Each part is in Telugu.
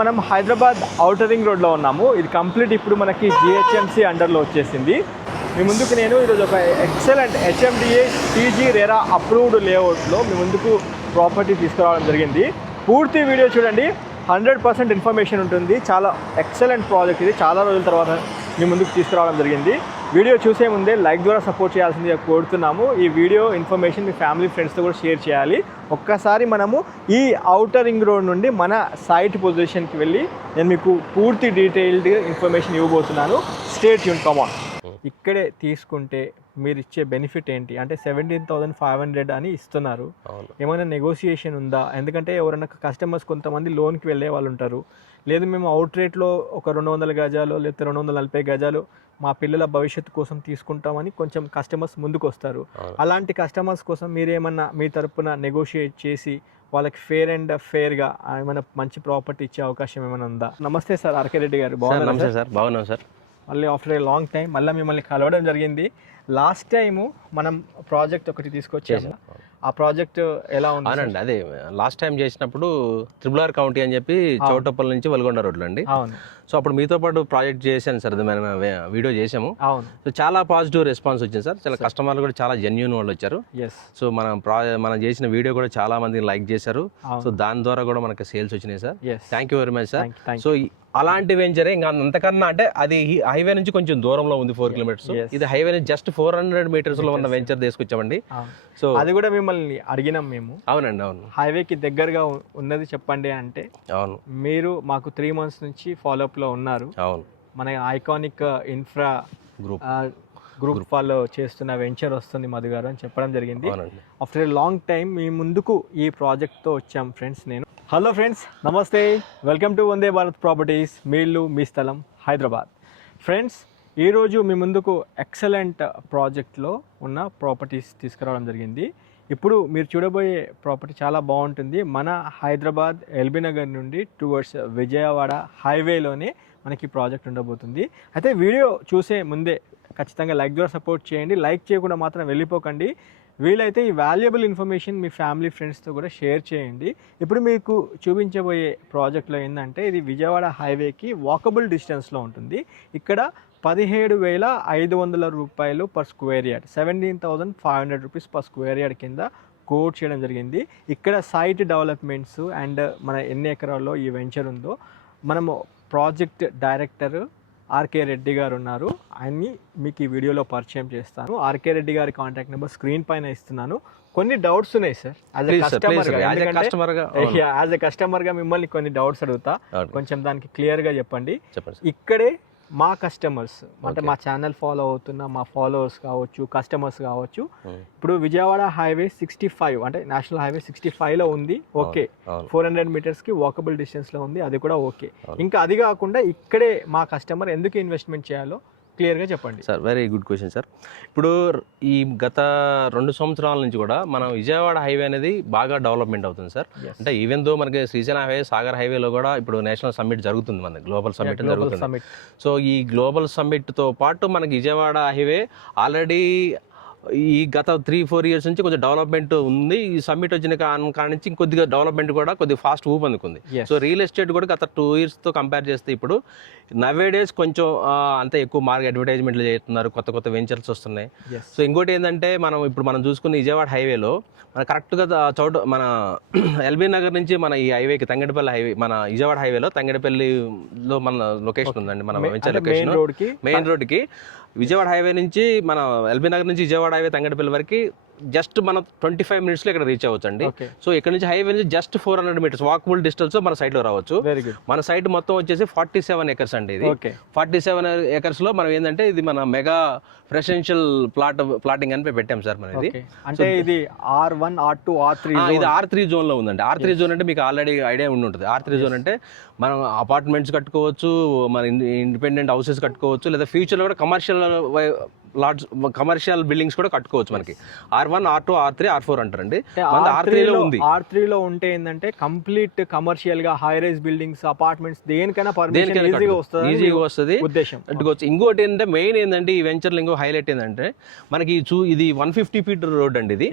మనం హైదరాబాద్ ఔటర్ రింగ్ రోడ్లో ఉన్నాము. ఇది కంప్లీట్ ఇప్పుడు మనకి జిహెచ్ఎంసీ అండర్లో వచ్చేసింది. మీ ముందుకు నేను ఈరోజు ఒక excellent HMDA TG RERA approved లేఅవుట్లో మీ ముందుకు ప్రాపర్టీ తీసుకురావడం జరిగింది. పూర్తి వీడియో చూడండి, 100% ఇన్ఫర్మేషన్ ఉంటుంది. చాలా ఎక్సలెంట్ ప్రాజెక్ట్ ఇది. చాలా రోజుల తర్వాత మీ ముందుకు తీసుకురావడం జరిగింది. వీడియో చూసే ముందే లైక్ ద్వారా సపోర్ట్ చేయాల్సిందిగా కోరుతున్నాము. ఈ వీడియో ఇన్ఫర్మేషన్ మీ ఫ్యామిలీ ఫ్రెండ్స్తో కూడా షేర్ చేయాలి. ఒక్కసారి మనము ఈ ఔటర్ రింగ్ రోడ్ నుండి మన సైట్ పొజిషన్కి వెళ్ళి నేను మీకు పూర్తి డీటెయిల్డ్ ఇన్ఫర్మేషన్ ఇవ్వబోతున్నాను. Stay tune, come on. ఇక్కడే తీసుకుంటే మీరు ఇచ్చే బెనిఫిట్ ఏంటి అంటే 17,500 అని ఇస్తున్నారు. ఏమైనా నెగోషియేషన్ ఉందా? ఎందుకంటే ఎవరైనా కస్టమర్స్ కొంతమంది లోన్కి వెళ్ళే వాళ్ళు ఉంటారు. లేదు మేము అవుట్ రేట్లో ఒక 200 గజాలు లేకపోతే 240 గజాలు మా పిల్లల భవిష్యత్తు కోసం తీసుకుంటామని కొంచెం కస్టమర్స్ ముందుకు వస్తారు. అలాంటి కస్టమర్స్ కోసం మీరేమన్నా మీ తరపున నెగోషియేట్ చేసి వాళ్ళకి ఫేర్గా ఏమైనా మంచి ప్రాపర్టీ ఇచ్చే అవకాశం ఏమైనా ఉందా? నమస్తే సార్, ఆర్కే రెడ్డి గారు. బాగున్నాను సార్. బాగున్నాను సార్. మళ్ళీ ఆఫ్టర్ ఏ లాంగ్ టైం మళ్ళీ మిమ్మల్ని కలవడం జరిగింది. లాస్ట్ టైము మనం ప్రాజెక్ట్ ఒకటి తీసుకొచ్చాము. ఆ ప్రాజెక్ట్ ఎలా ఉంది? అవునండి, అదే లాస్ట్ టైం చేసినప్పుడు RRR కౌంటీ అని చెప్పి చౌటప్పల్ నుంచి వల్గొండ రోడ్లు అండి. అవును. సో అప్పుడు మీతో పాటు ప్రాజెక్ట్ చేశాను సార్, మనం వీడియో చేసాము. అవును. సో చాలా పాజిటివ్ రెస్పాన్స్ వచ్చింది సార్. చాలా కస్టమర్లు కూడా చాలా జెన్యూన్ వాళ్ళు వచ్చారు. సో మనం చేసిన వీడియో కూడా చాలా మంది లైక్ చేశారు. సో దాని ద్వారా కూడా మనకి సేల్స్ వచ్చినాయి sir. Thank you very much sir. So అలాంటి వెంచరే ఇంకా అంతకన్నా అంటే అది హైవే నుంచి కొంచెం దూరంలో ఉంది, 4 కిలోమీటర్స్. ఇది హైవే నుంచి జస్ట్ 400 మీటర్స్ లో ఉన్న వెంచర్ తీసుకొచ్చామండి. సో అది కూడా మిమ్మల్ని అడిగినాం మేము. అవునండి, అవును. హైవేకి దగ్గరగా ఉన్నది చెప్పండి అంటే అవును, మీరు మాకు 3 months నుంచి ఫాలోఅప్ లో ఉన్నారు. అవును. మన ఐకానిక్ ఇన్ఫ్రా గ్రూప్ ఫాలో చేస్తున్న వెంచర్ వస్తుంది మధు గారు అని చెప్పడం జరిగింది. ఆఫ్టర్ ఏ లాంగ్ టైం మీ ముందుకు ఈ ప్రాజెక్ట్తో వచ్చాం ఫ్రెండ్స్. నేను హలో ఫ్రెండ్స్, నమస్తే, welcome to Vande Bharat properties. మీ ఇల్లు మీ స్థలం హైదరాబాద్. ఫ్రెండ్స్, ఈరోజు మీ ముందుకు ఎక్సలెంట్ ప్రాజెక్ట్లో ఉన్న ప్రాపర్టీస్ తీసుకురావడం జరిగింది. ఇప్పుడు మీరు చూడబోయే ప్రాపర్టీ చాలా బాగుంటుంది. మన హైదరాబాద్ ఎల్బీ నగర్ నుండి టువర్డ్స్ విజయవాడ హైవేలోనే మనకి ప్రాజెక్ట్ ఉండబోతుంది. అయితే వీడియో చూసే ముందే ఖచ్చితంగా లైక్ ద్వారా సపోర్ట్ చేయండి. లైక్ చేయకుండా మాత్రం వెళ్ళిపోకండి. వీలైతే ఈ వాల్యుబుల్ ఇన్ఫర్మేషన్ మీ ఫ్యామిలీ ఫ్రెండ్స్తో కూడా షేర్ చేయండి. ఇప్పుడు మీకు చూపించబోయే ప్రాజెక్ట్లో ఏంటంటే ఇది విజయవాడ హైవేకి వాకబుల్ డిస్టెన్స్లో ఉంటుంది. ఇక్కడ 17,500 రూపాయలు per square yard, 17,500 rupees per square yard కింద కోట్ చేయడం జరిగింది. ఇక్కడ సైట్ డెవలప్మెంట్స్ అండ్ మన ఎన్ని ఎకరాల్లో ఈ వెంచర్ ఉందో మనము ప్రాజెక్ట్ డైరెక్టర్ ఆర్కే రెడ్డి గారు ఉన్నారు. ఆయన్ని మీకు ఈ వీడియోలో పరిచయం చేస్తాను. ఆర్కే రెడ్డి గారి కాంటాక్ట్ నెంబర్ స్క్రీన్ పైన ఇస్తున్నాను. కొన్ని డౌట్స్ ఉన్నాయి సార్. యాజ్ ఎ కస్టమర్గా మిమ్మల్ని కొన్ని డౌట్స్ అడుగుతా, కొంచెం దానికి క్లియర్గా చెప్పండి. ఇక్కడే మా కస్టమర్స్ అంటే మా ఛానల్ ఫాలో అవుతున్న మా ఫాలోవర్స్ కావచ్చు, కస్టమర్స్ కావచ్చు, ఇప్పుడు విజయవాడ హైవే 65 అంటే నేషనల్ హైవే 65లో ఉంది. ఓకే, 400 మీటర్స్కి వాకబుల్ డిస్టెన్స్లో ఉంది, అది కూడా ఓకే. ఇంకా అది కాకుండా ఇక్కడే మా కస్టమర్ ఎందుకు ఇన్వెస్ట్మెంట్ చేయాలో క్లియర్గా చెప్పండి sir. Very good question sir. ఇప్పుడు ఈ గత 2 సంవత్సరాల నుంచి కూడా మనం విజయవాడ హైవే అనేది బాగా డెవలప్మెంట్ అవుతుంది సార్. అంటే ఈవెన్ దో మనకి శ్రీశైలం హైవే, సాగర్ హైవేలో కూడా ఇప్పుడు నేషనల్ సమ్మిట్ జరుగుతుంది, మనకి గ్లోబల్ సమ్మిట్ జరుగుతుంది. సో ఈ గ్లోబల్ సమ్మిట్తో పాటు మనకి విజయవాడ హైవే ఆల్రెడీ ఈ గత 3-4 years నుంచి కొంచెం డెవలప్మెంట్ ఉంది. ఈ సమ్మిట్ వచ్చిన కాడ నుంచి కొద్దిగా డెవలప్మెంట్ కూడా కొద్దిగా ఫాస్ట్ ఊపు అందుకుంది. సో రియల్ ఎస్టేట్ కూడా గత 2 yearsతో కంపేర్ చేస్తే ఇప్పుడు నవేడేస్ కొంచెం అంత ఎక్కువ అడ్వర్టైజ్మెంట్లు చేస్తున్నారు, కొత్త కొత్త వెంచర్స్ వస్తున్నాయి. సో ఇంకోటి ఏంటంటే మనం చూసుకున్న విజయవాడ హైవేలో మన కరెక్ట్గా మన ఎల్బీ నగర్ నుంచి మన ఈ హైవేకి తంగెడపల్లి హైవే, మన విజయవాడ హైవేలో తంగెడపల్లిలో మన లొకేషన్ ఉందండి. మన వెంచర్ లొకేషన్ మెయిన్ రోడ్కి విజయవాడ హైవే నుంచి మన ఎల్బీ నగర్ నుంచి విజయవాడ హైవే తంగెడపల్లి వరకు జస్ట్ మన 25 minutesలో ఇక్కడ రీచ్ అవ్వచ్చు అండి. సో ఇక్కడ నుంచి హైవే నుంచి జస్ట్ 400 మీటర్స్ వాకబుల్ డిస్టెన్స్ మన సైట్లో రావచ్చు. మన సైట్ మొత్తం వచ్చేసి 47 acres అండి. ఇది 47 acres లో మనం ఏంటంటే ఇది మన మెగా రెసిడెన్షియల్ ప్లాటింగ్ అని పెట్టాం సార్. మన ఇది అంటే ఇది R1, R2, R3 ఇది R3 జోన్ లో ఉందండి. R3 జోన్ అంటే మీకు ఆల్రెడీ ఐడియా ఉండి ఉంటుంది. R3 జోన్ అంటే మనం అపార్ట్మెంట్స్ కట్టుకోవచ్చు, మన ఇండిపెండెంట్ హౌసెస్ కట్టుకోవచ్చు, లేదా ఫ్యూచర్లో కూడా కమర్షియల్ లాడ్జ్ కమర్షియల్ బిల్డింగ్స్ కూడా కట్టుకోవచ్చు మనకి R1 R2 R3 R4 అంటారండి మన R3 లో ఉంది R3 లో ఉంటే ఏంటంటే కంప్లీట్ కమర్షియల్ గా హై రైజ్ బిల్డింగ్స్ అపార్ట్మెంట్స్ దేనికైనా పర్మిషన్ ఈజీగా వస్తుంది ఉద్దేశం. ఇంకోటి ఏంటంటే మెయిన్ ఏంటంటే ఈ వెంచర్ ఇంకో హైలైట్ ఏంటంటే మనకి ఇది 150 ఫీట్ రోడ్ అండి ఇది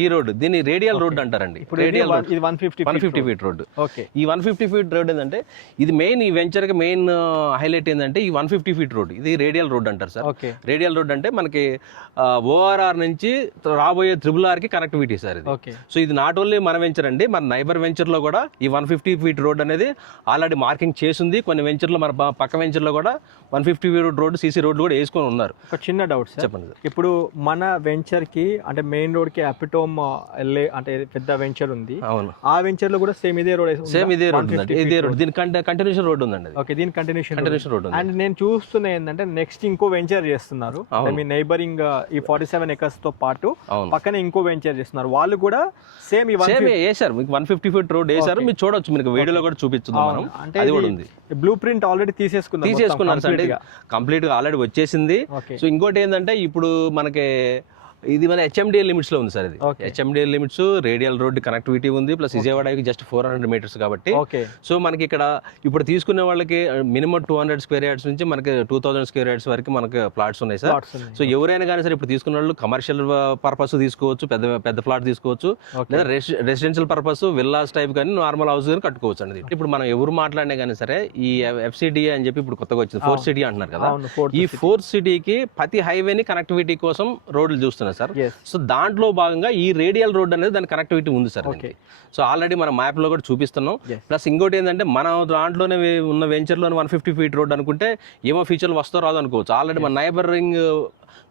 ఈ రోడ్ దీన్ని రేడియల్ రోడ్ అంటారండి. Radial 150 feet road. ఈ 150 ఫీట్ రోడ్ ఏంటంటే ఇది మెయిన్ ఈ వెంచర్ కి మెయిన్ హైలైట్ ఏంటంటే ఈ 150 ఫీట్ రోడ్ ఇది రేడియల్ రోడ్ అంటారు సార్. రేడియల్ రోడ్ అంటే మనకి ORR నుంచి రాబోయే RRR కి కనెక్టివిటీ సార్ ఇది. సో ఇది నాట్ ఓన్లీ మన వెంచర్ అండి, మన నైబర్ వెంచర్ లో కూడా ఈ 150 ఫీట్ రోడ్ అనేది ఆల్రెడీ మార్కింగ్ చేసింది. కొన్ని వెంచర్ లో మన పక్క వెంచర్ లో కూడా 150 ఫీట్ రోడ్ సీసీ రోడ్ కూడా వేసుకొని ఉన్నారు. ఒక చిన్న డౌట్ సార్, చెప్పండి సార్. ఇప్పుడు మన వెంచర్ కి అంటే మెయిన్ రోడ్ కి అపిటోమ్ వెళ్ళే అంటే పెద్ద వెంచర్ ఉంది. అవును, ఆ వెంచర్ లో కూడా సేమ్ ఇదే రోడ్ ఇదే రోడ్ దీని కంటిన్యూషన్ రోడ్ ఉందండి. ఓకే, దీని కంటిన్యూషన్ రోడ్ ఉంది. అండ్ నేను చూస్తున్నా ఏంటంటే నెక్స్ట్ ఇంకో వెంచర్ చేస్తున్నారు మీ నైబరింగ్ ఈ 47 acres తో పాటు పక్కనే ఇంకో వెంచర్ చేస్తున్నారు. వాళ్ళు కూడా సేమ్ వేసారు మీకు 150 ఫీట్ రోడ్ వేసారు. మీరు చూడొచ్చు, మీకు వీడియోలో కూడా చూపిస్తున్నాం మనం. అంటే అది కూడా ఉంది. బ్లూ ప్రింట్ ఆల్రెడీ తీసేసుకున్నారు కంప్లీట్ గా ఆల్రెడీ వచ్చేసింది. సో ఇంకోటి ఏంటంటే ఇప్పుడు మనకి ఇది మన HMDL లిమిట్స్ లో ఉంది సార్. ఇది HMDL limits, radial road connectivity ఉంది, ప్లస్ విజయవాడకి జస్ట్ 400 మీటర్స్ కాబట్టి. సో మనకి ఇక్కడ ఇప్పుడు తీసుకునే వాళ్ళకి మినిమం 200 స్క్వేర్ యార్డ్స్ నుంచి మనకి 2000 స్క్వేర్ యార్డ్స్ వరకు మనకి ప్లాట్స్ ఉన్నాయి సార్. సో ఎవరైనా కానీ సరే ఇప్పుడు తీసుకున్న వాళ్ళు కమర్షియల్ పర్పస్ తీసుకోవచ్చు, పెద్ద ప్లాట్ తీసుకోవచ్చు, లేదా రెసిడెన్షియల్ పర్పస్ విల్లాస్ టైప్ కానీ నార్మల్ హౌస్ కానీ కట్టుకోవచ్చు అండి. ఇప్పుడు మనం ఎవరు మాట్లాడినా కానీ సరే ఈ FCDA అని చెప్పి ఇప్పుడు కొత్తగా వచ్చింది 4th సిటీ అంటున్నారు కదా. ఈ 4th సిటీకి ప్రతి హైవేని కనెక్టివిటీ కోసం రోడ్లు చూస్తున్నారు సార్. సో దాంట్లో భాగంగా ఈ రేడియల్ రోడ్ అనేది దాని కనెక్టివిటీ ఉంది సార్. సో ఆల్రెడీ మన మ్యాప్ లో కూడా చూపిస్తున్నాం. ప్లస్ ఇంకోటి ఏంటంటే మన దాంట్లోనే ఉన్న వెంచర్ లోనే 150 ఫీట్ రోడ్ అనుకుంటే ఏమో ఫీచర్లు వస్తో రాదు అనుకోవచ్చు. ఆల్రెడీ మన నైబరింగ్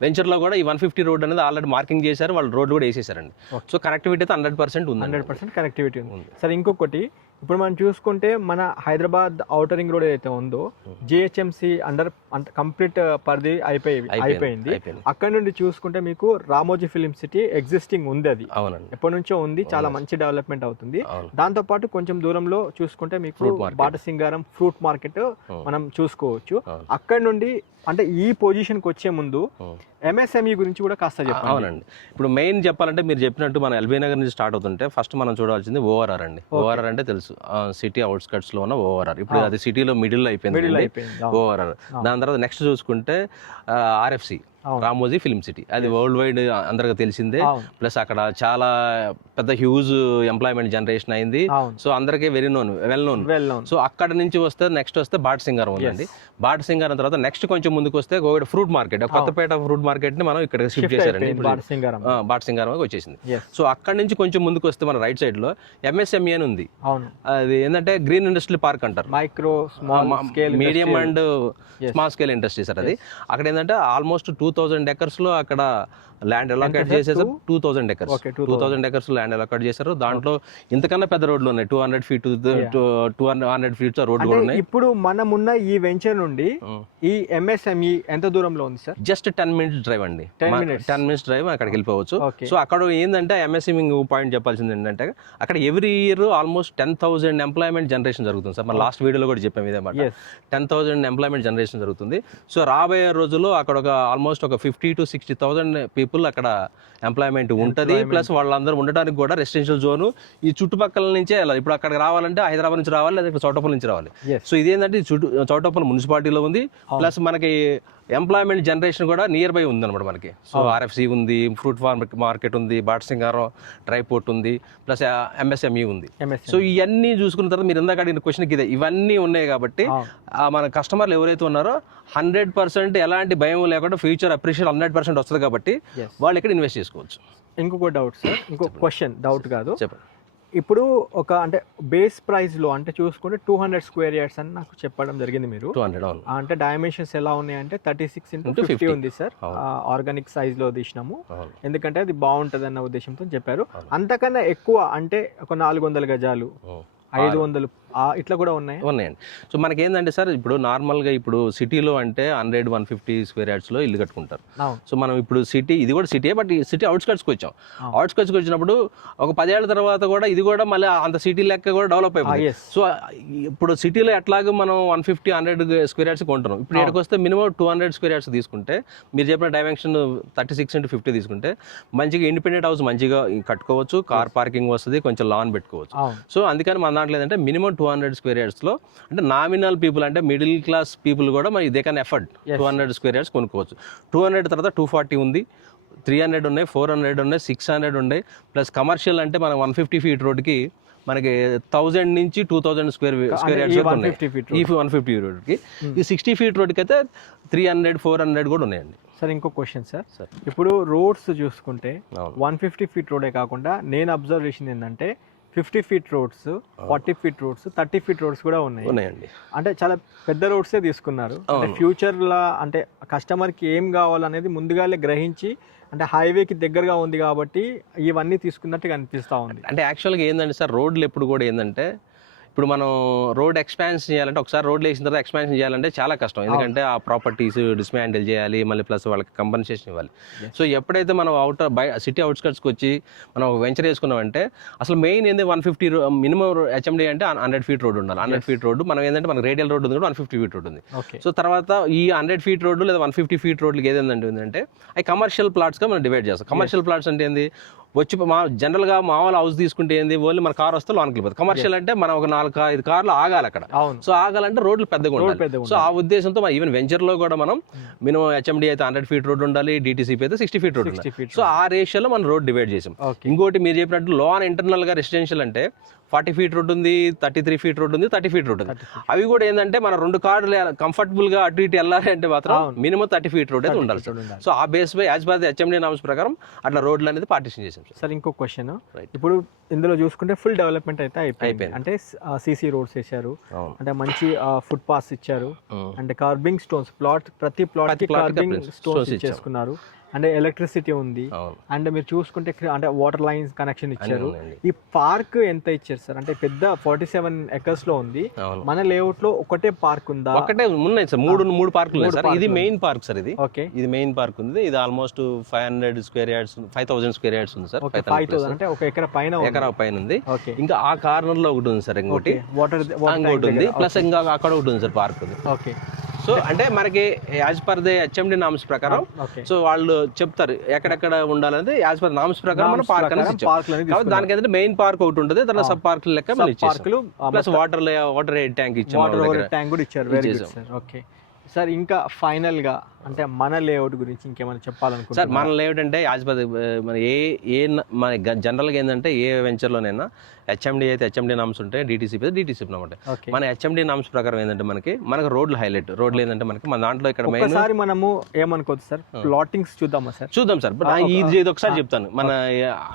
వెంచర్ లో కూడా ఈ 150 రోడ్ అనేది ఆల్రెడీ మార్కింగ్ చేశారు, వాళ్ళు రోడ్ కూడా వేసేసారండి. సో కనెక్టివిటీ అయితే 100% ఉంది. 100% కనెక్టివిటీ ఉంది సార్. ఇంకొకటి ఇప్పుడు మనం చూసుకుంటే మన హైదరాబాద్ ఔటర్ రింగ్ రోడ్ ఏదైతే ఉందో GHMC అండర్ కంప్లీట్ పరిధి అయిపోయింది. అక్కడ నుండి చూసుకుంటే మీకు రామోజీ ఫిలిం సిటీ ఎగ్జిస్టింగ్ ఉంది. అది ఎప్పటి నుంచో ఉంది, చాలా మంచి డెవలప్మెంట్ అవుతుంది. దాంతో పాటు కొంచెం దూరంలో చూసుకుంటే మీకు బాటసింగారం ఫ్రూట్ మార్కెట్ మనం చూసుకోవచ్చు. అక్కడ నుండి అంటే ఈ పొజిషన్ కి వచ్చే ముందు MSME గురించి కూడా కాస్త చెప్పండి. అవునండి, ఇప్పుడు మెయిన్ చెప్పాలంటే మీరు చెప్పినట్టు మన ఎల్బీ నగర్ నుంచి స్టార్ట్ అవుతుంటే ఫస్ట్ మనం చూడాల్సింది ORR అండి. ORR అంటే తెలుసు, సిటీ అవుట్స్కట్స్ లో ఉన్న ORR. ఇప్పుడు అది సిటీలో మిడిల్ అయిపోయింది ORR. దాని తర్వాత నెక్స్ట్ చూసుకుంటే RFC రామోజీ ఫిల్మ్ సిటీ, అది వరల్డ్ వైడ్ అందరికి తెలిసిందే. ప్లస్ అక్కడ చాలా పెద్ద హ్యూజ్ ఎంప్లాయ్మెంట్ జనరేషన్ అయింది. సో అందరికీ వెల్ నోన్. సో అక్కడ నుంచి వస్తే నెక్స్ట్ వస్తే బాటసింగారం ఉందండి. బాటసింగారం తర్వాత నెక్స్ట్ కొంచెం ముందుకు వస్తే గోవిడ్ fruit market, Kothapet fruit market ని మనం ఇక్కడ షిఫ్ట్ చేశారండి. బాటసింగారం వచ్చేసింది. సో అక్కడ నుంచి కొంచెం ముందుకు వస్తే మన రైట్ సైడ్ లో MSME అని ఉంది. అది ఏంటంటే గ్రీన్ ఇండస్ట్రియల్ పార్క్ అంటారు, micro medium and small scale industry sir. అది అక్కడ ఏంటంటే ఆల్మోస్ట్ 2000 acres లో అక్కడ ల్యాండ్ అలాకేట్ చేసేసారు. 2000 acres ల్యాండ్ అలాకేట్ చేశారు. దాంట్లో ఇంతకన్నా పెద్ద రోడ్లు ఉన్నాయి, 200 feet 200 feet రోడ్లు కూడా ఉన్నాయి. ఇప్పుడు మనం ఉన్న ఈ వెంచర్ నుండి ఈ MSME ఎంత దూరంలో ఉంది సార్? జస్ట్ 10 minutes డ్రైవ్ అండి. 10 minutes డ్రైవ్ అక్కడికి వెళ్ళిపోవచ్చు. సో అక్కడ ఏంటంటే MSME పాయింట్ చెప్పాల్సింది ఏంటంటే అక్కడ every year almost 10,000 employment generation జరుగుతుంది సార్. మన లాస్ట్ వీడియోలో కూడా చెప్పాము ఇదే మాట, 10,000 ఎంప్లాయ్మెంట్ జనరేషన్ జరుగుతుంది. సో రాబోయే రోజుల్లో అక్కడ ఒక ఆల్మోస్ట్ ఒక 50 to 60,000 పీపుల్ అక్కడ ఎంప్లాయ్మెంట్ ఉంటుంది. ప్లస్ వాళ్ళందరూ ఉండడానికి కూడా రెసిడెన్షియల్ జోన్ ఈ చుట్టుపక్కల నుంచే వెళ్ళాలి. ఇప్పుడు అక్కడికి రావాలంటే హైదరాబాద్ నుంచి రావాలి, లేదా చౌటప్పల్ నుంచి రావాలి. సో ఇదేంటంటే చౌటప్పల్ మున్సిపాలిటీలో ఉంది. ప్లస్ మనకి ఎంప్లాయ్మెంట్ జనరేషన్ కూడా నియర్ బై ఉంది అనమాట మనకి. సో RFC ఉంది, ఫ్రూట్ మార్కెట్ ఉంది, బాటసింగారం డ్రై పోర్ట్ ఉంది, ప్లస్ MSME ఉంది. సో ఇవన్నీ చూసుకున్న తర్వాత మీరు ఇందాక అడిగిన క్వశ్చన్కి ఇదే, ఇవన్నీ ఉన్నాయి కాబట్టి మన కస్టమర్లు ఎవరైతే ఉన్నారో 100% ఎలాంటి భయం లేకుండా ఫ్యూచర్ అప్రిషియేషన్ 100% వస్తుంది కాబట్టి వాళ్ళు ఇక్కడ ఇన్వెస్ట్ చేసుకోవచ్చు. ఇంకొక డౌట్ సార్, ఇంకొక క్వశ్చన్, డౌట్ కాదు, చెప్పండి. ఇప్పుడు ఒక అంటే బేస్ ప్రైస్ లో అంటే చూసుకుంటే 200 square yards అని నాకు చెప్పడం జరిగింది మీరు. 200 అంటే డైమెన్షన్స్ ఎలా ఉన్నాయంటే 36x50 ఉంది సార్. ఆర్గానిక్ సైజ్ లో తీసినాము, ఎందుకంటే అది బాగుంటది అన్న ఉద్దేశంతో చెప్పారు. అంతకన్నా ఎక్కువ అంటే ఒక 400 గజాలు, 500 ఇట్లా కూడా ఉన్నాయి. ఉన్నాయండి. సో మనకేందంటే సార్ ఇప్పుడు నార్మల్గా ఇప్పుడు సిటీలో అంటే 100-150 స్క్వేర్ యార్డ్స్లో ఇల్లు కట్టుకుంటారు. సో మనం ఇప్పుడు సిటీ, ఇది కూడా సిటీయే, బట్ సిటీ అవుట్స్కట్స్కి వచ్చాం. అవుట్స్కట్స్కి వచ్చినప్పుడు ఒక 10 ఏళ్ల తర్వాత కూడా ఇది కూడా మళ్ళీ అంత సిటీ లెక్క కూడా డెవలప్ అయిపోయింది. సో ఇప్పుడు సిటీలో ఎట్లాగో మనం 150-100 స్క్వేర్ యార్డ్స్ కొంటున్నాం. ఇప్పుడు ఇక్కడికి వస్తే మినిమం 200 స్క్వేర్ యార్డ్స్ తీసుకుంటే, మీరు చెప్పిన డైమెన్షన్ 36x50 తీసుకుంటే మంచిగా ఇండిపెండెంట్ హౌస్ మంచిగా కట్టుకోవచ్చు, కార్ పార్కింగ్ వస్తుంది, కొంచెం లాన్ పెట్టుకోవచ్చు. సో అందుకని మన దాంట్లో ఏంటంటే మినిమం 200 స్క్వేర్ యార్డ్స్లో అంటే నామినల్ పీపుల్ అంటే మిడిల్ క్లాస్ పీపుల్ కూడా మరి they can afford 200 square yards కొనుక్కోవచ్చు. 200 తర్వాత 240 ఉంది, 300 ఉన్నాయి, 400 ఉన్నాయి, 600 ఉన్నాయి. ప్లస్ కమర్షియల్ అంటే మనం 150 ఫీట్ రోడ్కి మనకి 1000 నుంచి 2000 స్క్వేర్ యార్డ్స్ ఈ 150 ఫీట్ రోడ్కి. ఈ 60 ఫీట్ రోడ్కి అయితే 300-400 కూడా ఉన్నాయండి. సార్ ఇంకో క్వశ్చన్ సార్, ఇప్పుడు రోడ్స్ చూసుకుంటే 150 ఫీట్ రోడే కాకుండా నేను అబ్జర్వ్ చేసింది ఏంటంటే 50 feet roads, 40 feet roads, 30 feet roads కూడా ఉన్నాయండి. అంటే చాలా పెద్ద రోడ్సే తీసుకున్నారు. అంటే ఫ్యూచర్లో అంటే కస్టమర్కి ఏం కావాలనేది ముందుగానే గ్రహించి, అంటే హైవేకి దగ్గరగా ఉంది కాబట్టి ఇవన్నీ తీసుకున్నట్టుగా అనిపిస్తూ ఉంది. అంటే యాక్చువల్గా ఏంటంటే సార్, రోడ్లు ఎప్పుడు కూడా ఏంటంటే ఇప్పుడు మనం రోడ్ ఎక్స్పాన్షన్ చేయాలంటే, ఒకసారి రోడ్లు వేసిన తర్వాత ఎక్స్పాన్షన్ చేయాలంటే చాలా కష్టం. ఎందుకంటే ఆ ప్రాపర్టీస్ డిస్మాంటిల్ చేయాలి, మళ్ళీ ప్లస్ వాళ్ళకి కంపెన్సేషన్ ఇవ్వాలి. సో ఎప్పుడైతే మనం సిటీ అవుట్స్కట్స్కి వచ్చి మనం ఒక వెంచర్ వేసుకున్నామంటే అసలు మెయిన్ ఏంది 150 మినిమం హెచ్ఎండి అంటే 100 ఫీట్ రోడ్ ఉండాలి. 100 ఫీట్ రోడ్డు మనం ఏంటంటే మనకు రేడియల్ రోడ్ ఉంది కూడా 150 ఫీట్ రోడ్ ఉంది. సో తర్వాత ఈ 100 ఫీట్ రోడ్డు లేదా 150 ఫీట్ రోడ్లకి ఏదేంటంటే అవి కమర్షియల్ ప్లాట్స్గా మనం డివైడ్ చేస్తాం. కమర్షియల్ ప్లాట్స్ అంటే ఏంది, వచ్చి జనరల్గా మామూలు హౌస్ తీసుకుంటే ఏంది, ఓన్లీ మన కార్ వస్తే లోనికి వెళ్ళిపోతుంది. కమర్షియల్ అంటే మనం ఒక 4-5 కార్లు ఆగాలి అక్కడ. సో ఆగాలంటే రోడ్లు పెద్దగా ఉండాలి. సో ఆ ఉద్దేశంతో ఈవెన్ వెంచర్లో కూడా మనం మినిమం హెచ్ఎండి అయితే 100 ఫీట్ రోడ్ ఉండాలి, డిటీసీపీ అయితే 60 ఫీట్ రోడ్ ఉండాలి. సో ఆ రేషియోలో మనం రోడ్ డివైడ్ చేసాం. ఇంకోటి మీరు చెప్పినట్టు లోన్ ఇంటర్నల్గా రెసిడెన్షియల్ అంటే 40 ఫీట్ రోడ్ ఉంది, 33 ఫీట్ రోడ్ ఉంది, 30 ఫీట్ రోడ్ ఉంది. అవి కూడా ఏంటంటే మన 2 కార్లు కంఫర్టబుల్గా అటు ఇటు వెళ్ళాలి అంటే మాత్రం మినిమం 30 ఫీట్ రోడ్ అయితే ఉండాలి. సో ఆ బేస్ పై as per the HMD norms ప్రకారం అట్లా రోడ్లు అనేది పార్టిషన్ చేసాం. సార్ ఇంకో క్వశ్చన్, ఇప్పుడు ఇందులో చూసుకుంటే ఫుల్ డెవలప్మెంట్ అయితే అయిపోయింది. అంటే సీసీ రోడ్స్ వేశారు, అంటే మంచి ఫుట్ పాస్ ఇచ్చారు, అంటే కార్బింగ్ స్టోన్స్ ప్రతి ప్లాట్ కి కార్బింగ్ స్టోన్స్ ఇచ్చేసుకున్నారు. అంటే ఎలక్ట్రిసిటీ ఉంది, అండ్ మీరు చూసుకుంటే అంటే వాటర్ లైన్స్ కనెక్షన్ ఇచ్చారు. ఈ పార్క్ ఎంత ఇచ్చారు సార్? అంటే పెద్ద 47 acres లో ఉంది. మన లేఅవుట్ లో ఒకటే పార్క్ ఉందా? ఒకటే ఉన్నాయి సార్, మూడు పార్కులు ఉన్నాయి సార్. ఇది మెయిన్ పార్క్ సార్. ఇది మెయిన్ పార్క్ ఉంది. ఇది almost 500 square yards, 5000 square yards ఉంది సార్. 5000 అంటే ఒక ఎకరా పైన ఉంది. ఇంకా ఆ కార్నర్ లో ఒకటి ఉంది సార్, ఇంకోటి వాటర్ ఉంది, ప్లస్ ఇంకా అక్కడ ఒకటి ఉంది సార్ పార్క్. ఓకే. సో అంటే మనకి as per the HMD norms ప్రకారం సో వాళ్ళు చెప్తారు ఎక్కడెక్కడ ఉండాలనేది యాజ్ పర్ నామ్స్ ప్రకారం మనం పార్క్ అనేది ఇచ్చాం. దానికి ఏంటంటే మెయిన్ పార్క్ ఒకటి ఉంటుంది, దాని సబ్ పార్క్ లెక్క మనం ఇచ్చేసాం. ప్లస్ వాటర్ ట్యాంక్ ఇచ్చాం. ట్యాంక్ కూడా ఇచ్చారు. Very good sir. Okay sir, ఇంకా ఫైనల్ గా అంటే మన లేఅవుట్ గురించి ఇంకేమైనా చెప్పాలనుకుంటున్నారు సార్? మన లేఅవుట్ అంటే యాజ్ పర్ మన మన జనరల్గా ఏంటంటే ఏ వెంచర్లోనైనా హెచ్ఎండి అయితే హెచ్ఎండి నామ్స్ ఉంటాయి, డిటీసీపీ అయితే డిటీసీపీ ఉంటాయి. మన హెచ్ఎండి నామ్స్ ప్రకారం ఏంటంటే మనకు రోడ్లు హైలైట్. రోడ్లు ఏంటంటే మన దాంట్లో ఇక్కడ ఒకసారి మనము ఏమనుకోవచ్చు సార్, ప్లాటింగ్స్ చూద్దామా సార్? చూద్దాం సార్. ఇది ఒకసారి చెప్తాను, మన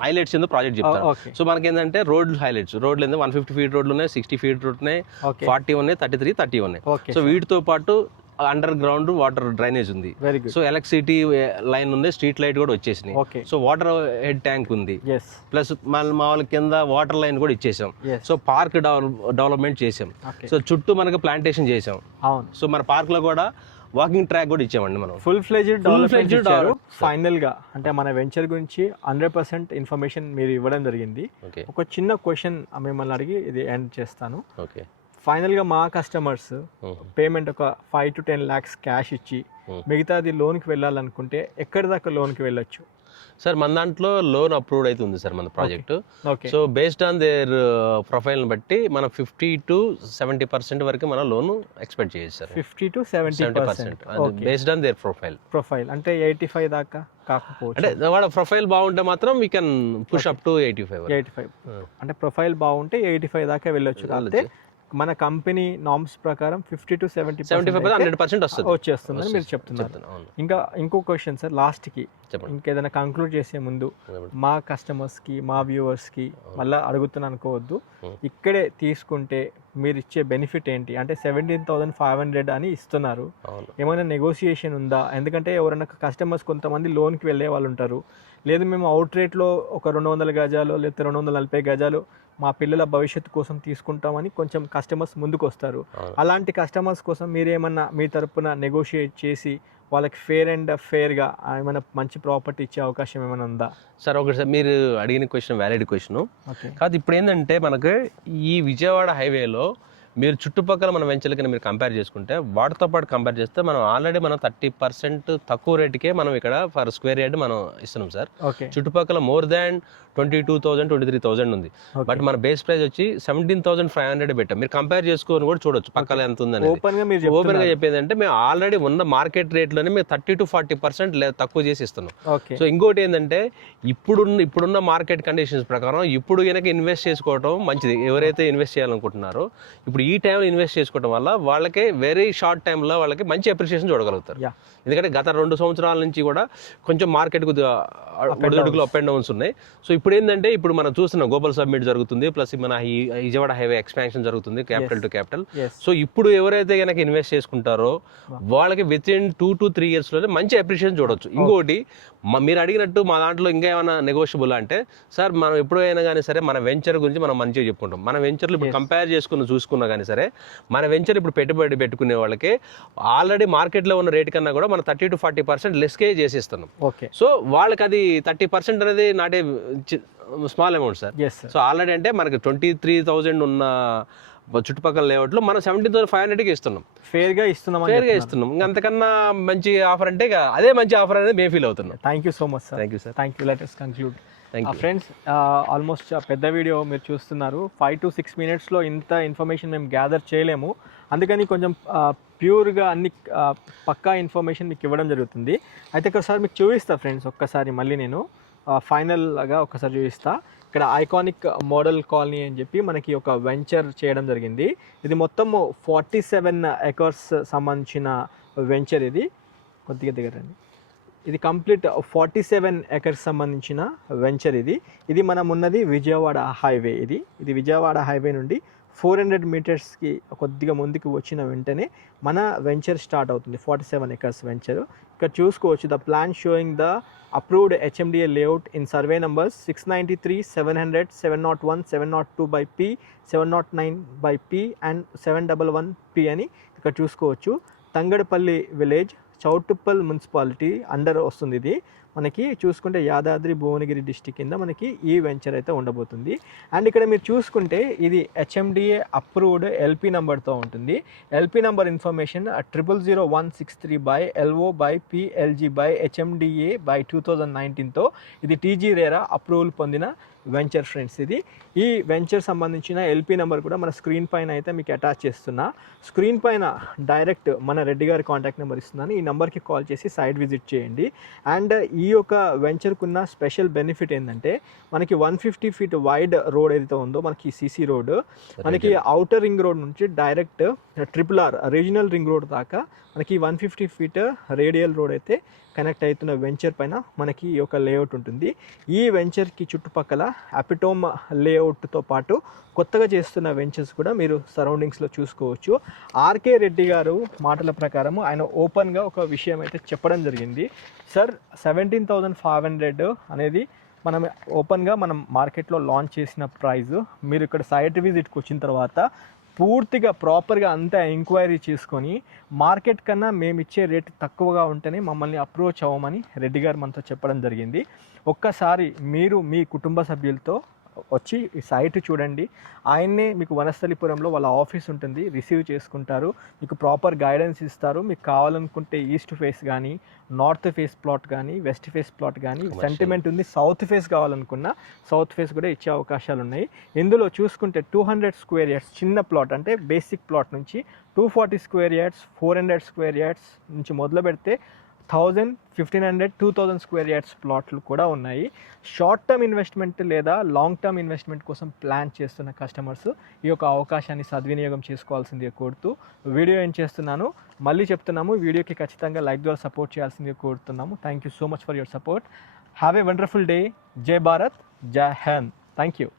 హైలైట్స్ ఏందో ప్రాజెక్ట్ చెప్తాను. సో మనకి ఏంటంటే రోడ్లు హైలైట్స్, రోడ్లు ఏంటంటే 150 ఫీట్ రోడ్లు ఉన్నాయి, 60 ఫీట్ రోడ్ ఉన్నాయి, 40 ఉన్నాయి, 33, 30 ఉన్నాయి. సో వీటితో పాటు అండర్ గ్రౌండ్ వాటర్ డ్రైనేజ్ ఉంది. సో ఎలక్ట్రిసిటీ లైన్ ఉంది, స్ట్రీట్ లైట్ కూడా వచ్చేసినాయి. సో వాటర్ హెడ్ ట్యాంక్ ఉంది, ప్లస్ వాళ్ళ కింద వాటర్ లైన్ కూడా ఇచ్చేసాం. సో పార్క్ డెవలప్మెంట్ చేసాం. సో చుట్టూ మనకు ప్లాంటేషన్ చేసాం. సో మన పార్క్ లో కూడా వాకింగ్ ట్రాక్ కూడా ఇచ్చామండి మనం. ఫుల్ ఫ్లెడ్జ్డ్ ఫైనల్ గా అంటే మన వెంచర్ గురించి 100% ఇన్ఫర్మేషన్ మీరు ఇవ్వడం జరిగింది. ఒక చిన్న క్వశ్చన్ మిమ్మల్ని అడిగి ఇది ఎండ్ చేస్తాను. ఫైనల్గా మా కస్టమర్స్ పేమెంట్ ఒక 5 to 10 lakhs క్యాష్ ఇచ్చి మిగతాది లోన్కి వెళ్ళాలనుకుంటే ఎక్కడి దాకా లోన్కి వెళ్ళొచ్చు సార్? మన దాంట్లో లోన్ అప్రూవ్డ్ అయితే ఉంది సార్ మన ప్రాజెక్ట్. సో బేస్డ్ ఆన్ దేర్ ప్రొఫైల్ని బట్టి మనం 50 to 70% వరకు మన లోన్ ఎక్స్పెక్ట్ చేయొచ్చు sir. 50 to 70% based on their profile అంటే 85 దాకా కాకపోవచ్చు. అంటే వాడు ప్రొఫైల్ బాగుంటే మాత్రం we can push up to 85. అంటే ప్రొఫైల్ బాగుంటే 85 దాకా వెళ్ళొచ్చు. అంటే మన కంపెనీ నామ్స్ ప్రకారం 50 to 70% వచ్చేస్తుందని మీరు చెప్తున్నారు. ఇంకా ఇంకో క్వశ్చన్ సార్ లాస్ట్ కి, ఇంకేదైనా కంక్లూడ్ చేసే ముందు మా కస్టమర్స్ కి మా వ్యూవర్స్ కి మళ్ళీ అడుగుతున్నాను అనుకోవద్దు, ఇక్కడే తీసుకుంటే మీరు ఇచ్చే బెనిఫిట్ ఏంటి? అంటే 17,500 అని ఇస్తున్నారు, ఏమైనా నెగోసియేషన్ ఉందా? ఎందుకంటే ఎవరైనా కస్టమర్స్ కొంతమంది లోన్కి వెళ్ళే వాళ్ళు ఉంటారు, లేదు మేము అవుట్ రేట్లో ఒక 200 గజాలు లేకపోతే 240 గజాలు మా పిల్లల భవిష్యత్తు కోసం తీసుకుంటామని కొంచెం కస్టమర్స్ ముందుకు వస్తారు. అలాంటి కస్టమర్స్ కోసం మీరేమన్నా మీ తరపున నెగోషియేట్ చేసి వాళ్ళకి ఫేర్గా ఏమైనా మంచి ప్రాపర్టీ ఇచ్చే అవకాశం ఏమైనా ఉందా? సార్ ఒకటి సార్, మీరు అడిగిన క్వశ్చన్ వ్యాలిడ్ క్వశ్చన్. కాదు ఇప్పుడు ఏంటంటే మనకు ఈ విజయవాడ హైవేలో మీరు చుట్టుపక్కల మన వెంచర్లకి మీరు కంపేర్ చేసుకుంటే వాటితో పాటు కంపేర్ చేస్తే మనం ఆల్రెడీ మనం 30% తక్కువ రేటుకే మనం ఇక్కడ ఫర్ స్క్వేర్ యార్డ్ మనం ఇస్తున్నాం సార్. చుట్టుపక్కల మోర్ దాన్ 22,000 23,000 ఉంది. బట్ మన బేస్ ప్రైస్ వచ్చి 17,500 పెట్టాం. మీరు కంపేర్ చేసుకొని కూడా చూడొచ్చు పక్కన ఎంత ఉందని. ఓపెన్ గా చెప్పేది అంటే మేము ఆల్రెడీ ఉన్న మార్కెట్ రేట్లోనే మేము 30 to 40% తక్కువ చేసి ఇస్తున్నాం. సో ఇంకోటి ఏంటంటే ఇప్పుడున్న మార్కెట్ కండిషన్స్ ప్రకారం ఇప్పుడు కనుక ఇన్వెస్ట్ చేసుకోవడం మంచిది. ఎవరైతే ఇన్వెస్ట్ చేయాలనుకుంటున్నారో ఇప్పుడు ఈ టైంలో ఇన్వెస్ట్ చేసుకోవడం వల్ల వాళ్ళకి వెరీ షార్ట్ టైంలో వాళ్ళకి మంచి అప్రిషియేషన్ చూడగలుగుతారు. ఎందుకంటే గత 2 సంవత్సరాల నుంచి కూడా కొంచెం మార్కెట్ కొద్దిగా ఒడిదుడుకులు అప్ అండ్ డౌన్స్ ఉన్నాయి. సో ఇప్పుడు ఏంటంటే ఇప్పుడు మనం చూస్తున్నాం గ్లోబల్ సబ్మిట్ జరుగుతుంది, ప్లస్ మన ఈ విజయవాడ హైవే ఎక్స్పాన్షన్ జరుగుతుంది క్యాపిటల్ టు క్యాపిటల్. సో ఇప్పుడు ఎవరైతే కనుక ఇన్వెస్ట్ చేసుకుంటారో వాళ్ళకి విత్ ఇన్ 2 to 3 years లోనే మంచి అప్రిషియేషన్ చూడొచ్చు. ఇంకోటి మీరు అడిగినట్టు మా దాంట్లో ఇంకా ఏమైనా నెగోషియబుల్ అంటే సార్ మనం ఎప్పుడైనా కానీ సరే మన వెంచర్ గురించి మనం మంచిగా చెప్పుకుంటాం. మన వెంచర్లు ఇప్పుడు కంపేర్ చేసుకుని చూసుకున్నా కానీ సరే మన వెంచర్ ఇప్పుడు పెట్టుబడి పెట్టుకునే వాళ్ళకి ఆల్రెడీ మార్కెట్లో ఉన్న రేట్ కన్నా కూడా మనం 30 to 40% లెస్కే చేసిస్తున్నాం. సో వాళ్ళకి అది 30% అనేది నాటే small amount sir. So already అంటే మనకి 23,000 ఉన్న చుట్టుపక్కల లేఅవుట్లో మనం 17,500కి ఇస్తున్నాం. ఫేర్గా ఇస్తున్నాం. ఇంకా అంతకన్నా మంచి ఆఫర్ అంటే అదే మంచి ఆఫర్ అనేది మేము ఫీల్ అవుతున్నాం. Thank you so much sir. Thank you. Let us conclude. Friends, almost పెద్ద వీడియో మీరు చూస్తున్నారు. 5 to 6 minutesలో ఇంత ఇన్ఫర్మేషన్ మేము గ్యాదర్ చేయలేము. అందుకని కొంచెం ప్యూర్గా అన్ని పక్కా ఇన్ఫర్మేషన్ మీకు ఇవ్వడం జరుగుతుంది. అయితే ఒకసారి మీకు చూపిస్తా ఫ్రెండ్స్, ఒక్కసారి మళ్ళీ నేను ఫైనల్గా ఒకసారి చూపిస్తా. ఇక్కడ ఐకానిక్ మోడల్ కాలనీ అని చెప్పి మనకి ఒక వెంచర్ చేయడం జరిగింది. ఇది మొత్తం 47 acres సంబంధించిన వెంచర్. ఇది కొద్దిగా దగ్గరండి. ఇది కంప్లీట్ 47 acres సంబంధించిన వెంచర్. ఇది మనం ఉన్నది విజయవాడ హైవే. ఇది విజయవాడ హైవే నుండి 400 meters కొద్దిగా ముందుకు వచ్చిన వెంటనే మన వెంచర్ స్టార్ట్ అవుతుంది. 47 acres వెంచర్. ఇక్కడ చూసుకోవచ్చు the plan showing the approved HMDA layout in survey numbers 693, 700, 701, 702/P, 709/P and 711P అని ఇక్కడ చూసుకోవచ్చు. Tangadapalli village, Choutuppal municipality under వస్తుంది. ఇది మనకి చూసుకుంటే యాదాద్రి భువనగిరి డిస్టిక్ కింద మనకి ఈ వెంచర్ అయితే ఉండబోతుంది. అండ్ ఇక్కడ మీరు చూసుకుంటే ఇది HMDA అప్రూవ్డ్ LP నెంబర్తో ఉంటుంది. LP నెంబర్ ఇన్ఫర్మేషన్ 000163/LO/PLG/HMDA/2019తో ఇది TG RERA అప్రూవల్ పొందిన వెంచర్ ఫ్రెండ్స్. ఈ వెంచర్ సంబంధించిన LP నెంబర్ కూడా మన స్క్రీన్ పైన అయితే మీకు అటాచ్ చేస్తున్నా. స్క్రీన్ పైన డైరెక్ట్ మన రెడ్డి గారి కాంటాక్ట్ నెంబర్ ఇస్తున్నాను. ఈ నెంబర్కి కాల్ చేసి సైట్ విజిట్ చేయండి. అండ్ ఈ యొక్క వెంచర్కున్న స్పెషల్ బెనిఫిట్ ఏంటంటే మనకి 150 feet వైడ్ రోడ్ ఏదైతే ఉందో మనకి CC రోడ్, మనకి అవుటర్ రింగ్ రోడ్ నుంచి direct RRR regional ring road దాకా మనకి 150 feet రేడియల్ రోడ్ అయితే కనెక్ట్ అవుతున్న వెంచర్ పైన మనకి ఈ యొక్క లేఅవుట్ ఉంటుంది. ఈ వెంచర్కి చుట్టుపక్కల అపిటోమ్ లేఅవుట్తో పాటు కొత్తగా చేస్తున్న వెంచర్స్ కూడా మీరు సరౌండింగ్స్లో చూసుకోవచ్చు. ఆర్కే రెడ్డి గారు మాటల ప్రకారం ఆయన ఓపెన్గా ఒక విషయం అయితే చెప్పడం జరిగింది. సార్ 17,500 అనేది మనం ఓపెన్గా మనం మార్కెట్లో లాంచ్ చేసిన ప్రైస్. మీరు ఇక్కడ సైట్ విజిట్కి వచ్చిన తర్వాత పూర్తిగా ప్రాపర్గా అంతా ఎంక్వైరీ చేసుకొని మార్కెట్ కన్నా మేము ఇచ్చే రేట్ తక్కువగా ఉంటేనే మమ్మల్ని అప్రోచ్ అవ్వమని రెడ్డి గారు మనతో చెప్పడం జరిగింది. ఒక్కసారి మీరు మీ కుటుంబ సభ్యులతో వచ్చి ఈ సైట్ చూడండి. ఆయన్నే మీకు వనస్థలిపురంలో వాళ్ళ ఆఫీస్ ఉంటుంది, రిసీవ్ చేసుకుంటారు, మీకు ప్రాపర్ గైడెన్స్ ఇస్తారు. మీకు కావాలనుకుంటే ఈస్ట్ ఫేస్ కానీ, నార్త్ ఫేస్ ప్లాట్ కానీ, వెస్ట్ ఫేస్ ప్లాట్ కానీ, సెంటిమెంట్ ఉంది సౌత్ ఫేస్ కావాలనుకున్నా సౌత్ ఫేస్ కూడా ఇచ్చే అవకాశాలు ఉన్నాయి. ఇందులో చూసుకుంటే 200 square yards చిన్న ప్లాట్ అంటే బేసిక్ ప్లాట్ నుంచి 240 square yards, 400 square yards నుంచి మొదలు పెడితే 1,000, 1,500, 2,000 square yards ప్లాట్లు కూడా ఉన్నాయి. షార్ట్ టర్మ్ ఇన్వెస్ట్మెంట్ లేదా లాంగ్ టర్మ్ ఇన్వెస్ట్మెంట్ కోసం ప్లాన్ చేస్తున్న కస్టమర్స్ ఈ యొక్క అవకాశాన్ని సద్వినియోగం చేసుకోవాల్సిందిగా కోరుతూ వీడియో ఏం చేస్తున్నాను మళ్ళీ చెప్తున్నాము, వీడియోకి ఖచ్చితంగా లైక్ ద్వారా సపోర్ట్ చేయాల్సిందిగా కోరుతున్నాము. Thank you so much for your support. Have a wonderful day. జై భారత్, జై హింద్. Thank you.